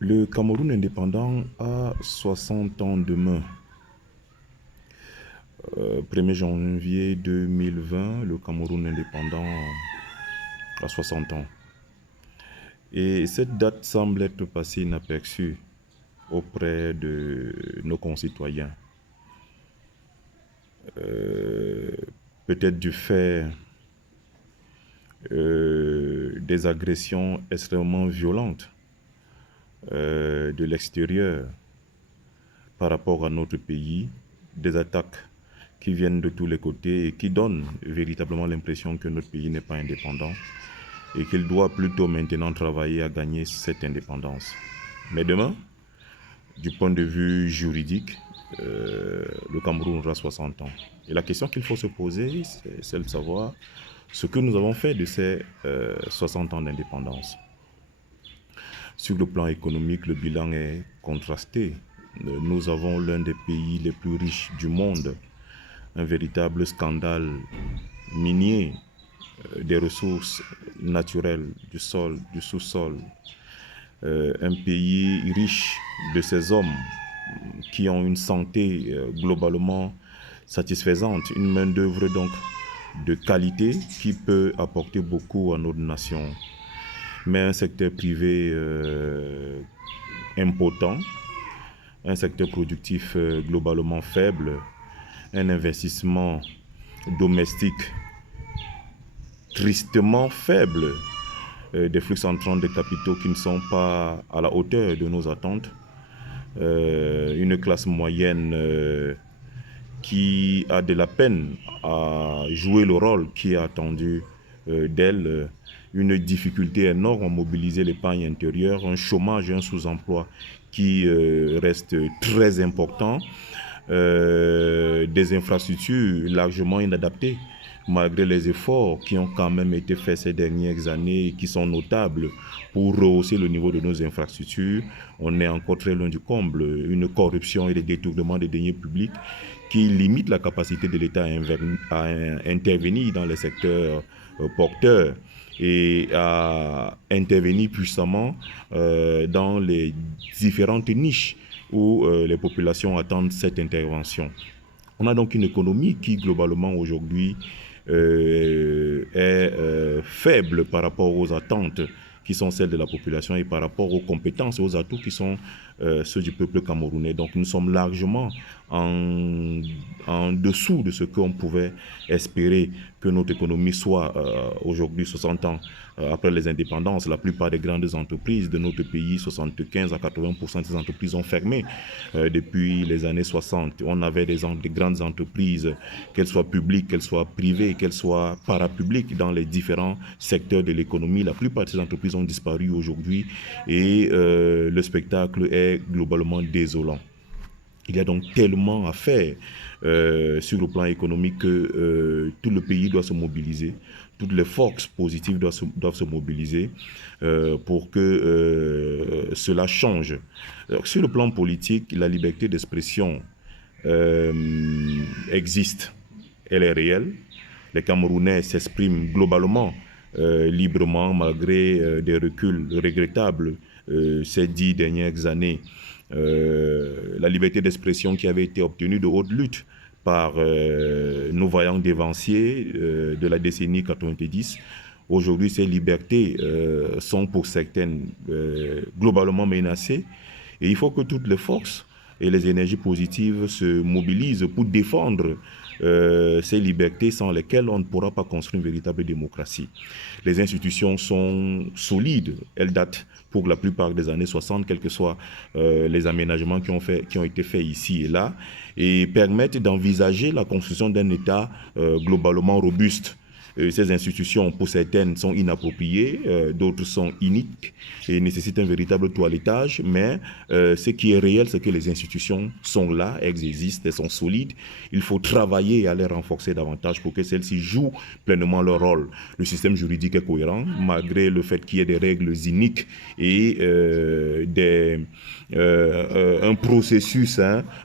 Le Cameroun indépendant a 60 ans demain. 1er janvier 2020, le Cameroun indépendant a 60 ans. Et cette date semble être passée inaperçue auprès de nos concitoyens. Peut-être du fait des agressions extrêmement violentes de l'extérieur par rapport à notre pays, des attaques qui viennent de tous les côtés et qui donnent véritablement l'impression que notre pays n'est pas indépendant et qu'il doit plutôt maintenant travailler à gagner cette indépendance. Mais demain, du point de vue juridique, le Cameroun aura 60 ans. Et la question qu'il faut se poser, c'est celle de savoir ce que nous avons fait de ces 60 ans d'indépendance. Sur le plan économique, le bilan est contrasté. Nous avons l'un des pays les plus riches du monde, un véritable scandale minier des ressources naturelles, du sol, du sous-sol, un pays riche de ses hommes qui ont une santé globalement satisfaisante, une main-d'œuvre donc de qualité qui peut apporter beaucoup à notre nation. Mais un secteur privé impotent, un secteur productif globalement faible, un investissement domestique tristement faible, des flux entrants de capitaux qui ne sont pas à la hauteur de nos attentes, une classe moyenne qui a de la peine à jouer le rôle qui est attendu d'elle, une difficulté énorme à mobiliser l'épargne intérieure, un chômage et un sous-emploi qui reste très important, des infrastructures largement inadaptées malgré les efforts qui ont quand même été faits ces dernières années et qui sont notables pour rehausser le niveau de nos infrastructures. On est encore très loin du comble, une corruption et des détournements des deniers publics qui limitent la capacité de l'État à intervenir dans les secteurs porteurs et à intervenir puissamment dans les différentes niches où les populations attendent cette intervention. On a donc une économie qui globalement aujourd'hui est faible par rapport aux attentes qui sont celles de la population et par rapport aux compétences et aux atouts qui sont ceux du peuple camerounais. Donc nous sommes largement en dessous de ce qu'on pouvait espérer que notre économie soit aujourd'hui 60 ans après les indépendances. La plupart des grandes entreprises de notre pays, 75 à 80% des entreprises ont fermé depuis les années 60. On avait des grandes entreprises, qu'elles soient publiques, qu'elles soient privées, qu'elles soient parapubliques dans les différents secteurs de l'économie. La plupart de ces entreprises ont disparu aujourd'hui et le spectacle est globalement désolant. Il y a donc tellement à faire sur le plan économique que tout le pays doit se mobiliser, toutes les forces positives doivent se mobiliser pour que cela change. Alors, sur le plan politique, la liberté d'expression existe, elle est réelle. Les Camerounais s'expriment globalement librement malgré des reculs regrettables ces 10 dernières années. La liberté d'expression qui avait été obtenue de haute lutte par nos vaillants dévanciers de la décennie 90. Aujourd'hui, ces libertés sont pour certaines globalement menacées et il faut que toutes les forces et les énergies positives se mobilisent pour défendre ces libertés sans lesquelles on ne pourra pas construire une véritable démocratie. Les institutions sont solides, elles datent pour la plupart des années 60, quels que soient les aménagements qui ont été faits ici et là, et permettent d'envisager la construction d'un État globalement robuste. Ces institutions, pour certaines, sont inappropriées, d'autres sont iniques et nécessitent un véritable toilettage. Mais ce qui est réel, c'est que les institutions sont là, elles existent, elles sont solides. Il faut travailler à les renforcer davantage pour que celles-ci jouent pleinement leur rôle. Le système juridique est cohérent, malgré le fait qu'il y ait des règles iniques et un processus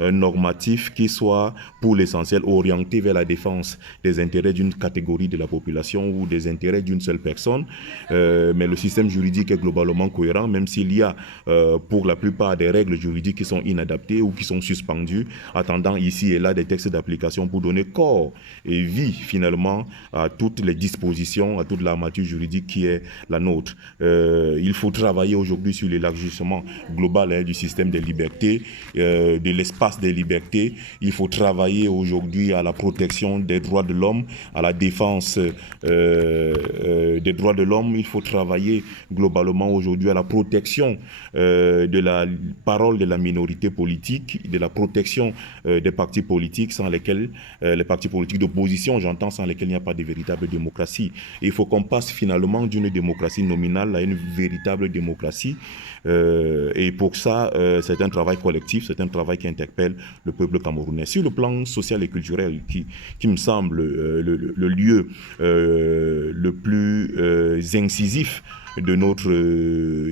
normatif qui soit, pour l'essentiel, orienté vers la défense des intérêts d'une catégorie de la population population ou des intérêts d'une seule personne, mais le système juridique est globalement cohérent, même s'il y a pour la plupart des règles juridiques qui sont inadaptées ou qui sont suspendues, attendant ici et là des textes d'application pour donner corps et vie finalement à toutes les dispositions, à toute l'armature juridique qui est la nôtre. Il faut travailler aujourd'hui sur l'élargissement global du système des libertés, de l'espace des libertés. Il faut travailler aujourd'hui à la protection des droits de l'homme, à la défense des droits de l'homme. Il faut travailler globalement aujourd'hui à la protection de la parole de la minorité politique, de la protection des partis politiques sans lesquels, les partis politiques d'opposition, j'entends, sans lesquels il n'y a pas de véritable démocratie. Et il faut qu'on passe finalement d'une démocratie nominale à une véritable démocratie. Et pour ça, c'est un travail collectif, c'est un travail qui interpelle le peuple camerounais. Sur le plan social et culturel, qui me semble le lieu le plus incisif de notre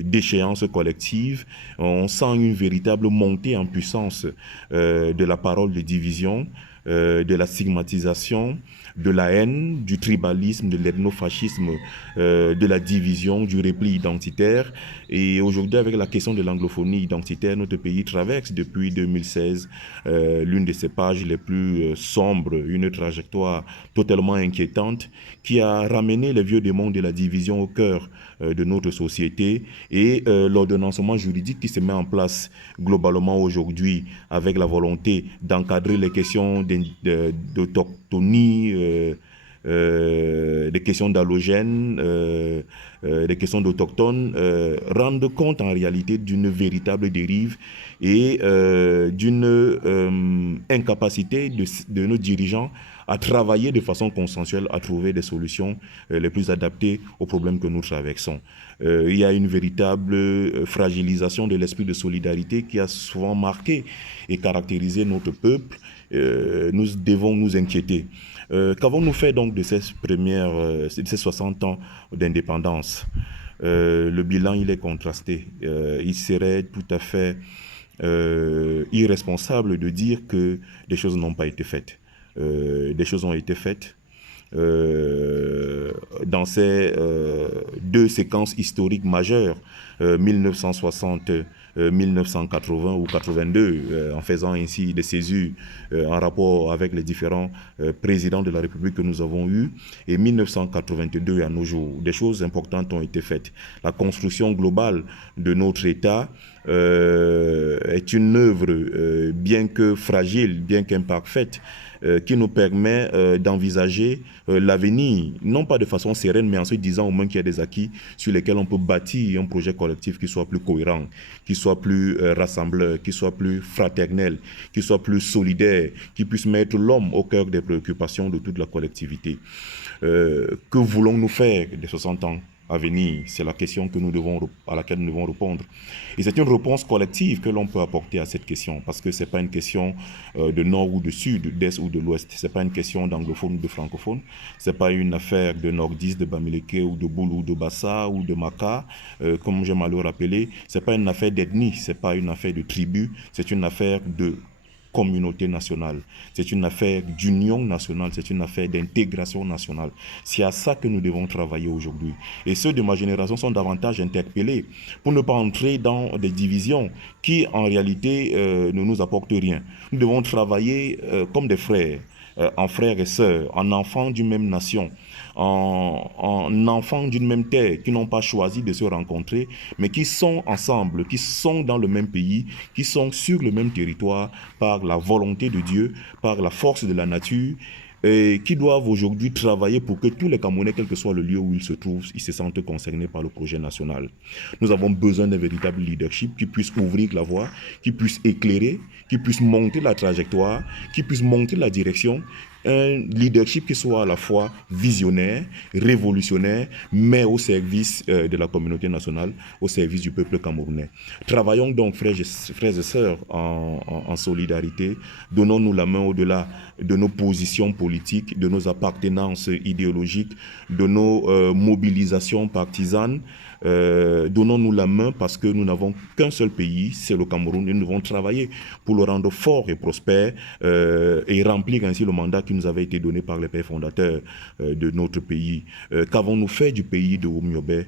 déchéance collective, on sent une véritable montée en puissance de la parole de division, de la stigmatisation, de la haine, du tribalisme, de l'ethnofascisme, de la division, du repli identitaire. Et aujourd'hui, avec la question de l'anglophonie identitaire, notre pays traverse depuis 2016 l'une de ses pages les plus sombres, une trajectoire totalement inquiétante qui a ramené les vieux démons de la division au cœur de notre société, et l'ordonnancement juridique qui se met en place globalement aujourd'hui avec la volonté d'encadrer les questions d'autochtonie, des questions d'allogènes, des questions d'autochtones, rendent compte en réalité d'une véritable dérive et d'une incapacité de nos dirigeants à travailler de façon consensuelle, à trouver des solutions les plus adaptées aux problèmes que nous traversons. Il y a une véritable fragilisation de l'esprit de solidarité qui a souvent marqué et caractérisé notre peuple. Nous devons nous inquiéter. Qu'avons-nous fait donc de ces 60 ans d'indépendance? Le bilan, il est contrasté. Il serait tout à fait irresponsable de dire que des choses n'ont pas été faites. Des choses ont été faites dans ces deux séquences historiques majeures, 1960, 1980 ou 82, en faisant ainsi des césures en rapport avec les différents présidents de la République que nous avons eus, et 1982 à nos jours. Des choses importantes ont été faites. La construction globale de notre État est une œuvre, bien que fragile, bien qu'imparfaite, qui nous permet d'envisager l'avenir, non pas de façon sereine, mais en se disant au moins qu'il y a des acquis sur lesquels on peut bâtir un projet collectif qui soit plus cohérent, qui soit plus rassembleur, qui soit plus fraternel, qui soit plus solidaire, qui puisse mettre l'homme au cœur des préoccupations de toute la collectivité. Que voulons-nous faire des 60 ans à venir? C'est la question à laquelle nous devons répondre. Et c'est une réponse collective que l'on peut apporter à cette question, parce que ce n'est pas une question de nord ou de sud, d'est ou de l'ouest. Ce n'est pas une question d'anglophone ou de francophone. Ce n'est pas une affaire de nordistes, de Bamileke ou de Boulou ou de Bassa ou de Maka, comme j'aime à le rappeler. Ce n'est pas une affaire d'ethnie, ce n'est pas une affaire de tribu, c'est une affaire de communauté nationale. C'est une affaire d'union nationale, c'est une affaire d'intégration nationale. C'est à ça que nous devons travailler aujourd'hui. Et ceux de ma génération sont davantage interpellés pour ne pas entrer dans des divisions qui, en réalité, ne nous apportent rien. Nous devons travailler comme des frères, en frères et sœurs, en enfants d'une même nation, en enfants d'une même terre, qui n'ont pas choisi de se rencontrer, mais qui sont ensemble, qui sont dans le même pays, qui sont sur le même territoire par la volonté de Dieu, par la force de la nature, et qui doivent aujourd'hui travailler pour que tous les Camerounais, quel que soit le lieu où ils se trouvent, ils se sentent concernés par le projet national. Nous avons besoin d'un véritable leadership qui puisse ouvrir la voie, qui puisse éclairer, qui puisse monter la trajectoire, qui puisse monter la direction. Un leadership qui soit à la fois visionnaire, révolutionnaire, mais au service de la communauté nationale, au service du peuple camerounais. Travaillons donc, frères et sœurs, en solidarité. Donnons-nous la main au-delà de nos positions politiques, de nos appartenances idéologiques, de nos mobilisations partisanes. donnons-nous la main parce que nous n'avons qu'un seul pays, c'est le Cameroun, et nous devons travailler pour le rendre fort et prospère et remplir ainsi le mandat qui nous avait été donné par les pères fondateurs de notre pays. Qu'avons-nous fait du pays de Oumyobé?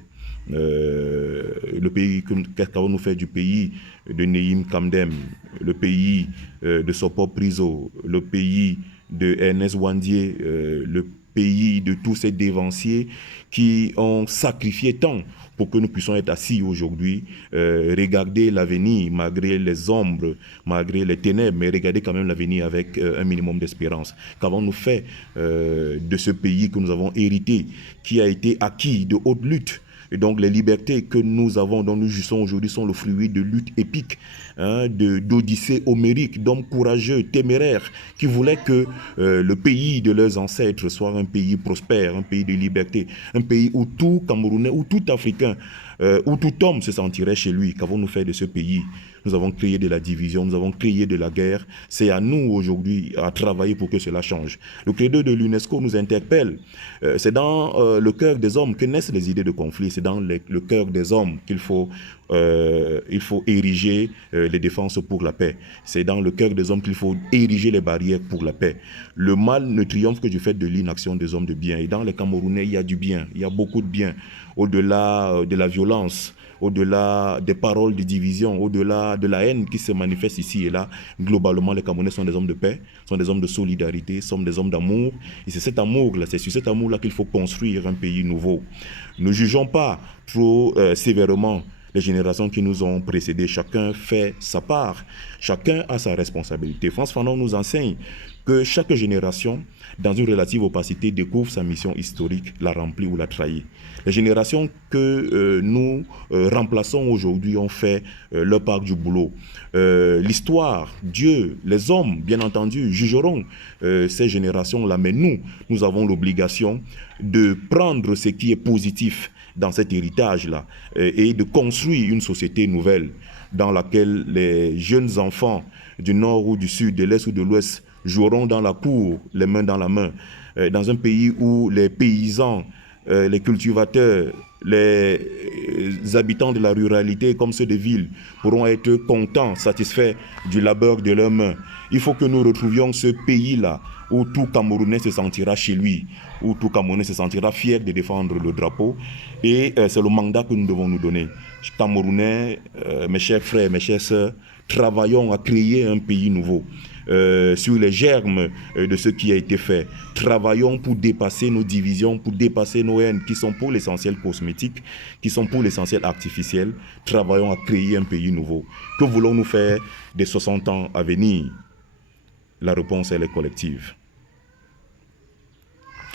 Qu'avons-nous fait du pays de Nehim Kamdem, le pays de Sopo Priso, le pays de Ernest Wandier, le pays de tous ces dévanciers qui ont sacrifié tant pour que nous puissions être assis aujourd'hui, regarder l'avenir malgré les ombres, malgré les ténèbres, mais regarder quand même l'avenir avec un minimum d'espérance. Qu'avons-nous fait de ce pays que nous avons hérité, qui a été acquis de haute lutte? Et donc les libertés que nous avons, dont nous jouissons aujourd'hui, sont le fruit de luttes épiques, hein, d'odyssées homériques, d'hommes courageux, téméraires, qui voulaient que le pays de leurs ancêtres soit un pays prospère, un pays de liberté, un pays où tout Camerounais, où tout Africain, où tout homme se sentirait chez lui. Qu'avons-nous fait de ce pays? Nous avons créé de la division, nous avons créé de la guerre. C'est à nous aujourd'hui à travailler pour que cela change. Le credo de l'UNESCO nous interpelle. C'est dans le cœur des hommes que naissent les idées de conflit. C'est dans le cœur des hommes qu'il faut ériger les défenses pour la paix. C'est dans le cœur des hommes qu'il faut ériger les barrières pour la paix. Le mal ne triomphe que du fait de l'inaction des hommes de bien. Et dans les Camerounais, il y a du bien, il y a beaucoup de bien. Au-delà de la violence, au-delà des paroles de division, au-delà de la haine qui se manifeste ici et là, globalement, les Camerounais sont des hommes de paix, sont des hommes de solidarité, sont des hommes d'amour. Et c'est cet amour-là, c'est sur cet amour-là qu'il faut construire un pays nouveau. Ne jugeons pas trop sévèrement les générations qui nous ont précédés. Chacun fait sa part, chacun a sa responsabilité. Frantz Fanon nous enseigne que chaque génération, dans une relative opacité, découvre sa mission historique, la remplit ou la trahit. Les générations que nous remplaçons aujourd'hui ont fait leur part du boulot. L'histoire, Dieu, les hommes, bien entendu, jugeront ces générations-là, mais nous avons l'obligation de prendre ce qui est positif dans cet héritage-là et de construire une société nouvelle dans laquelle les jeunes enfants du nord ou du sud, de l'est ou de l'ouest joueront dans la cour, les mains dans la main, dans un pays où les paysans, les cultivateurs, les habitants de la ruralité comme ceux des villes pourront être contents, satisfaits du labeur de leurs mains. Il faut que nous retrouvions ce pays-là où tout Camerounais se sentira chez lui, où tout Camerounais se sentira fier de défendre le drapeau. Et c'est le mandat que nous devons nous donner. Camerounais, mes chers frères, mes chères sœurs, travaillons à créer un pays nouveau. Sur les germes de ce qui a été fait. Travaillons pour dépasser nos divisions, pour dépasser nos haines qui sont pour l'essentiel cosmétiques, qui sont pour l'essentiel artificiels. Travaillons à créer un pays nouveau. Que voulons-nous faire des 60 ans à venir? La réponse, elle est collective.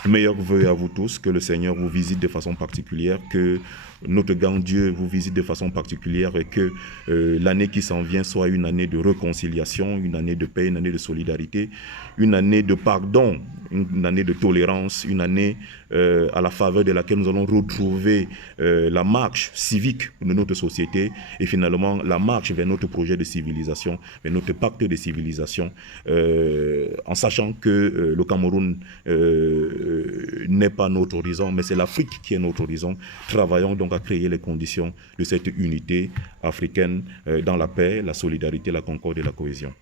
Meilleurs vœux à vous tous, que le Seigneur vous visite de façon particulière, que notre grand Dieu vous visite de façon particulière et que l'année qui s'en vient soit une année de réconciliation, une année de paix, une année de solidarité, une année de pardon, une année de tolérance, une année à la faveur de laquelle nous allons retrouver la marche civique de notre société et finalement la marche vers notre projet de civilisation, vers notre pacte de civilisation, en sachant que le Cameroun n'est pas notre horizon, mais c'est l'Afrique qui est notre horizon. Travaillons donc à créer les conditions de cette unité africaine dans la paix, la solidarité, la concorde et la cohésion.